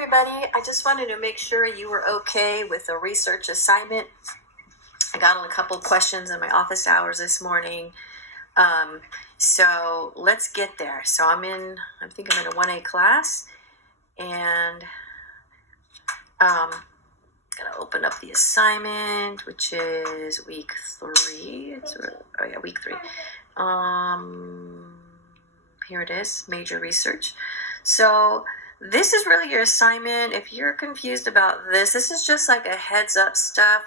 everybody. I just wanted to make sure you were okay with the research assignment. I got a couple of questions in my office hours this morning. So let's get there. So I think I'm in a 1A class, and gonna open up the assignment, which is week 3. Week 3. Here it is, major research. So this is really your assignment. If you're confused about this is just like a heads up stuff,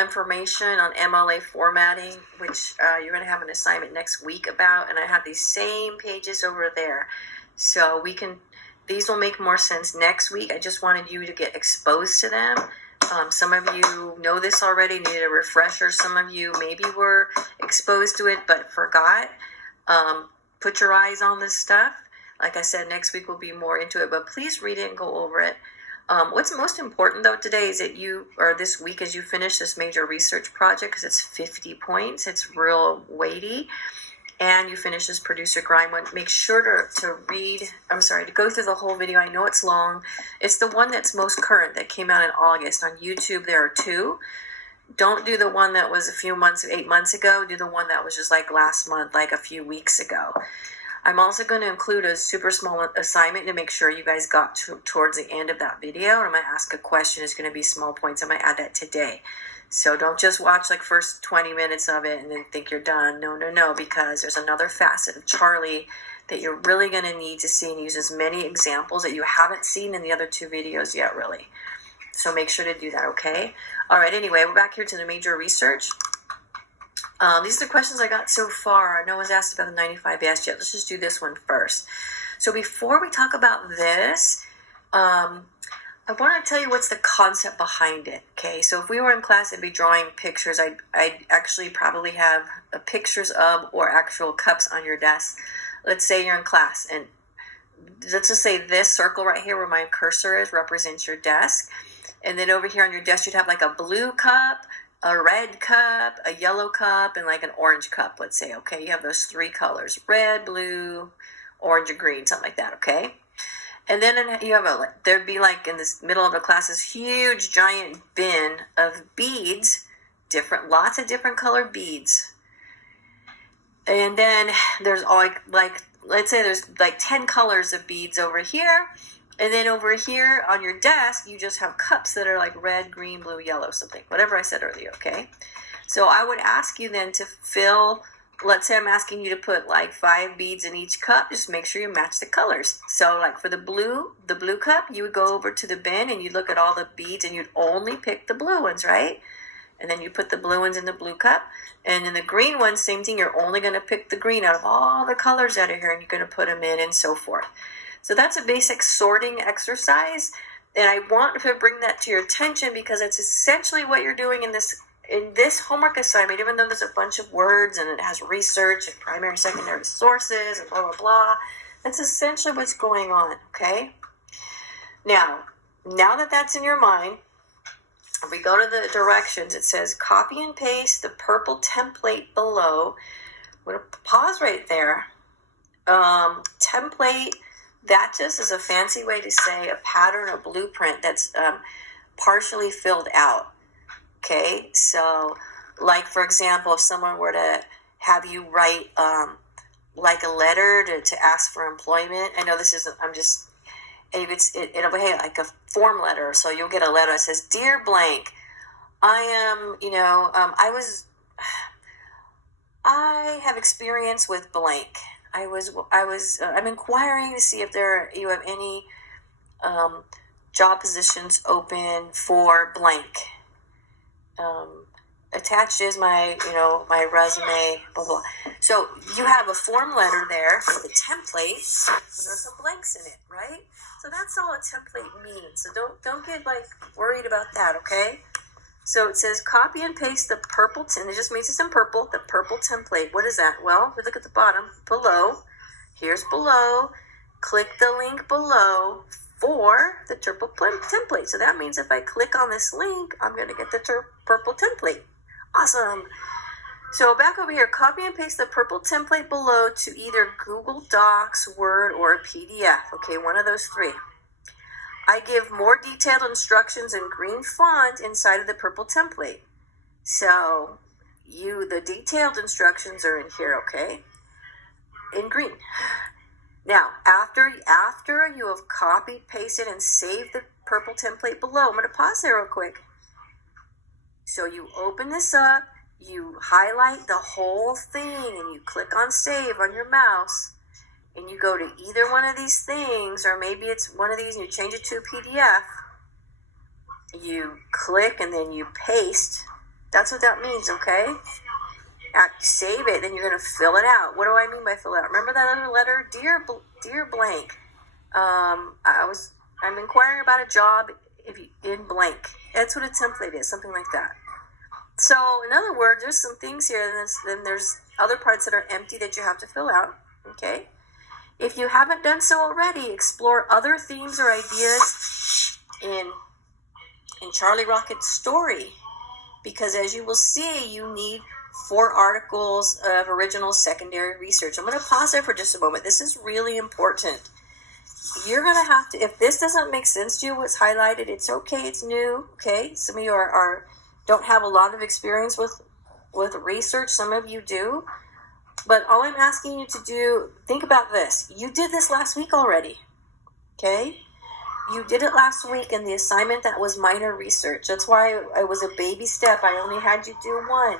information on MLA formatting, which you're going to have an assignment next week about, and I have these same pages over there. So these will make more sense next week. I just wanted you to get exposed to them. Some of you know this already, need a refresher. Some of you maybe were exposed to it but forgot. Put your eyes on this stuff. Like I said, next week we'll be more into it, but please read it and go over it. What's most important, though, today is that this week, as you finish this major research project, because it's 50 points, it's real weighty, and you finish this producer grind one, make sure to go through the whole video. I know it's long. It's the one that's most current, that came out in August. On YouTube, there are 2. Don't do the one that was 8 months ago. Do the one that was just like last month, like a few weeks ago. I'm also going to include a super small assignment to make sure you guys got towards the end of that video. And I'm going to ask a question. It's going to be small points. I'm going to add that today. So don't just watch like first 20 minutes of it and then think you're done. No, because there's another facet of Charlie that you're really going to need to see, and use as many examples that you haven't seen in the other 2 videos yet, really. So make sure to do that, okay? All right, anyway, we're back here to the major research. These are the questions I got so far. No one's asked about the 95S yet. Let's just do this one first. So before we talk about this, I want to tell you what's the concept behind it, okay? So if we were in class, I'd be drawing pictures. I'd actually probably have pictures of or actual cups on your desk. Let's say you're in class, and let's just say this circle right here where my cursor is represents your desk. And then over here on your desk, you'd have like a blue cup, a red cup, a yellow cup, and like an orange cup, let's say, okay? You have those 3 colors, red, blue, orange, or green, something like that, okay? And then you have there'd be like in this middle of the class, this huge giant bin of beads, lots of different colored beads. And then there's all like let's say there's like 10 colors of beads over here. And then over here on your desk, you just have cups that are like red, green, blue, yellow, something, whatever I said earlier, okay? So I would ask you then to fill, let's say I'm asking you to put like 5 beads in each cup. Just make sure you match the colors. So like for the blue cup, you would go over to the bin and you'd look at all the beads and you'd only pick the blue ones, right? And then you put the blue ones in the blue cup. And in the green ones, same thing, you're only going to pick the green out of all the colors out of here, and you're going to put them in and so forth. So that's a basic sorting exercise, and I want to bring that to your attention because it's essentially what you're doing in this homework assignment, even though there's a bunch of words and it has research and primary, secondary sources and blah, blah, blah. That's essentially what's going on, okay? Now that that's in your mind, if we go to the directions, it says copy and paste the purple template below. I'm going to pause right there. Template, that just is a fancy way to say a pattern or blueprint that's partially filled out, okay? So, like, for example, if someone were to have you write, like, a letter to ask for employment, I know this isn't, it'll be like a form letter, so you'll get a letter that says, Dear blank, I have experience with blank. I'm inquiring to see if you have any job positions open for blank. Attached is my resume, blah, blah. So you have a form letter there with a template, and there's some blanks in it, right? So that's all a template means. So don't get like worried about that, okay? So it says copy and paste the purple, and it just means it's in purple, the purple template. What is that? Well, we look at the bottom, below. Here's below. Click the link below for the purple template. So that means if I click on this link, I'm going to get the purple template. Awesome. So back over here, copy and paste the purple template below to either Google Docs, Word, or a PDF. Okay, one of those 3. I give more detailed instructions in green font inside of the purple template. So the detailed instructions are in here, okay? In green. Now, after you have copied, pasted, and saved the purple template below, I'm going to pause there real quick. So you open this up, you highlight the whole thing, and you click on save on your mouse, and you go to either one of these things, or maybe it's one of these and you change it to a PDF. You click and then you paste. That's what that means, okay? After you save it, then you're going to fill it out. What do I mean by fill it out? Remember that other letter? Dear blank. I'm inquiring about a job in blank. That's what a template is, something like that. So, in other words, there's some things here, and then there's other parts that are empty that you have to fill out, okay? If you haven't done so already, explore other themes or ideas in Charlie Rocket's story, because as you will see, you need 4 articles of original secondary research. I'm going to pause there for just a moment. This is really important. You're going to have to, if this doesn't make sense to you, what's highlighted, it's okay, it's new, okay? Some of you don't have a lot of experience with research. Some of you do. But all I'm asking you to do, think about this. You did this last week already, okay? You did it last week in the assignment that was minor research. That's why it was a baby step. I only had you do 1.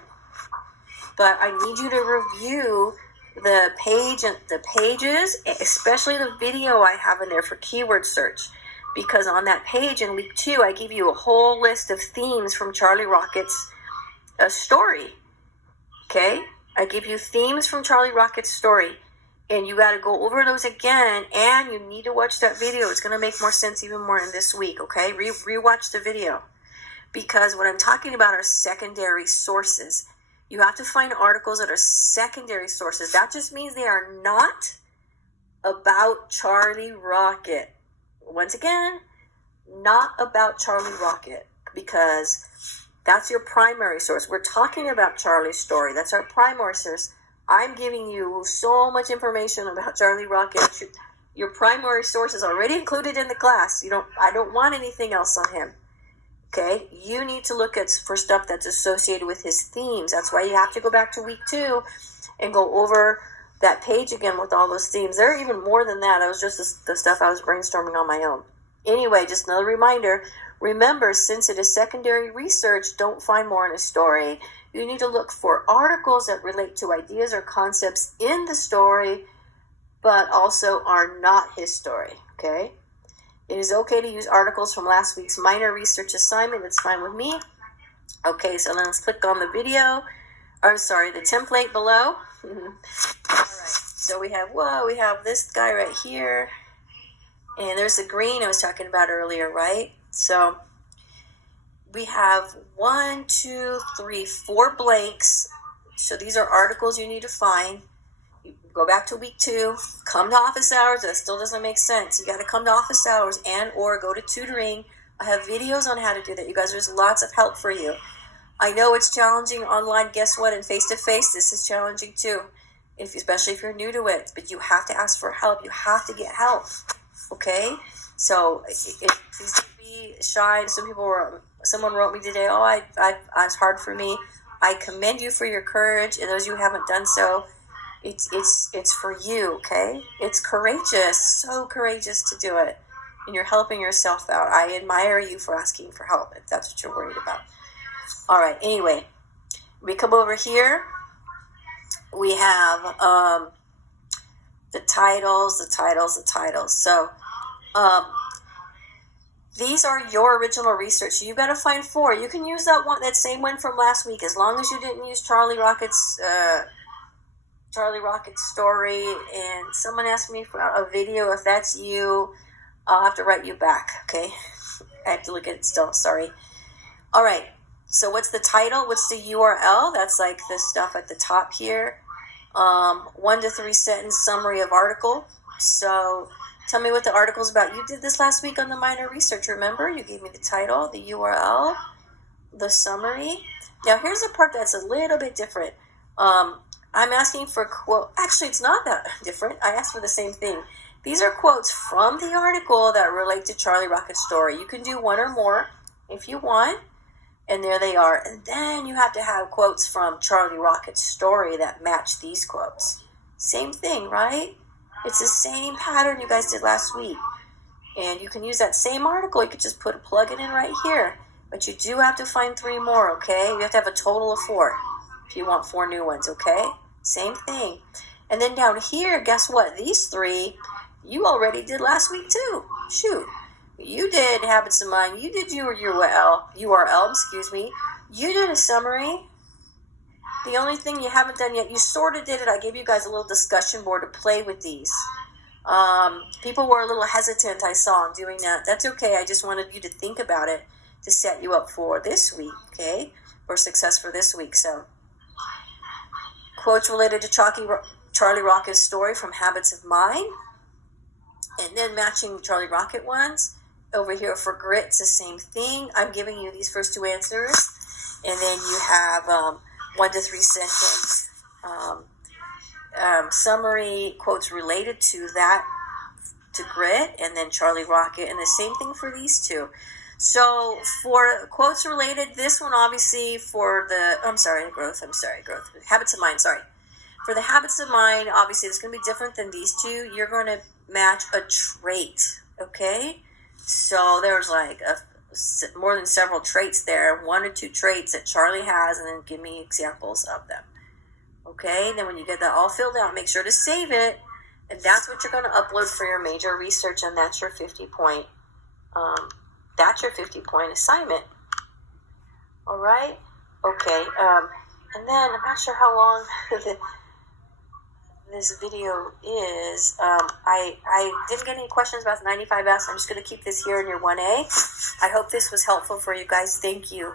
But I need you to review the pages, especially the video I have in there for keyword search. Because on that page in week 2, I give you a whole list of themes from Charlie Rocket's story, okay? I give you themes from Charlie Rocket's story, and you got to go over those again, and you need to watch that video. It's going to make more sense even more in this week, okay? Rewatch the video, because what I'm talking about are secondary sources. You have to find articles that are secondary sources. That just means they are not about Charlie Rocket. Once again, not about Charlie Rocket, because that's your primary source. We're talking about Charlie's story. That's our primary source. I'm giving you so much information about Charlie Rocket. Your primary source is already included in the class. I don't want anything else on him. Okay? You need to look for stuff that's associated with his themes. That's why you have to go back to week 2 and go over that page again with all those themes. There are even more than that. That was just the stuff I was brainstorming on my own. Anyway, just another reminder. Remember, since it is secondary research, don't find more in a story. You need to look for articles that relate to ideas or concepts in the story, but also are not his story, okay? It is okay to use articles from last week's minor research assignment. That's fine with me. Okay, so let's click on the the template below. All right, so we have this guy right here. And there's the green I was talking about earlier, right? So we have 1, 2, 3, 4 blanks. So these are articles you need to find. You go back to week 2, come to office hours. That still doesn't make sense. You got to come to office hours or go to tutoring. I have videos on how to do that. You guys, there's lots of help for you. I know it's challenging online. Guess what? And face-to-face, this is challenging too, especially if you're new to it. But you have to ask for help. You have to get help. Okay? So please don't be shy. Someone wrote me today, it's hard for me. I commend you for your courage. And those of you who haven't done so, it's for you, okay? It's courageous, so courageous to do it. And you're helping yourself out. I admire you for asking for help if that's what you're worried about. All right, anyway, we come over here. We have the titles. So these are your original research. You got to find 4. You can use that same one from last week, as long as you didn't use Charlie Rocket's story. And someone asked me for a video. If that's you, I'll have to write you back. Okay, I have to look at it still. Sorry. All right. So what's the title? What's the URL? That's like the stuff at the top here. 1 to 3 sentence summary of article. So tell me what the article's about. You did this last week on the minor research, remember? You gave me the title, the URL, the summary. Now here's the part that's a little bit different. I'm asking for quote. Actually, it's not that different. I asked for the same thing. These are quotes from the article that relate to Charlie Rocket's story. You can do one or more if you want. And there they are. And then you have to have quotes from Charlie Rocket's story that match these quotes. Same thing, right? It's the same pattern you guys did last week. And you can use that same article. You could just plug it in right here. But you do have to find 3 more, okay? You have to have a total of 4 if you want 4 new ones, okay? Same thing. And then down here, guess what? These 3 you already did last week too. Shoot. You did Habits of Mind. You did your URL, excuse me. You did a summary. The only thing you haven't done yet, you sort of did it. I gave you guys a little discussion board to play with these. People were a little hesitant, I saw, in doing that. That's okay. I just wanted you to think about it to set you up for this week, okay? For success for this week. So, quotes related to Charlie Rocket's story from Habits of Mind. And then matching Charlie Rocket ones. Over here for grit, it's the same thing. I'm giving you these first 2 answers. And then you have 1 to 3 sentence summary quotes related to that, to grit, and then Charlie Rocket. And the same thing for these 2. So for quotes related, this one obviously for the, growth. Habits of Mind, For the Habits of Mind, obviously it's going to be different than these 2. You're going to match a trait, okay? So there's like more than several traits there, 1 or 2 traits that Charlie has, and then give me examples of them. Okay, then when you get that all filled out, make sure to save it, and that's what you're going to upload for your major research, and that's your 50-point. That's your 50-point assignment. All right. Okay. And then I'm not sure how long this video is. I didn't get any questions about the 95S. I'm just going to keep this here in your 1A. I hope this was helpful for you guys. Thank you.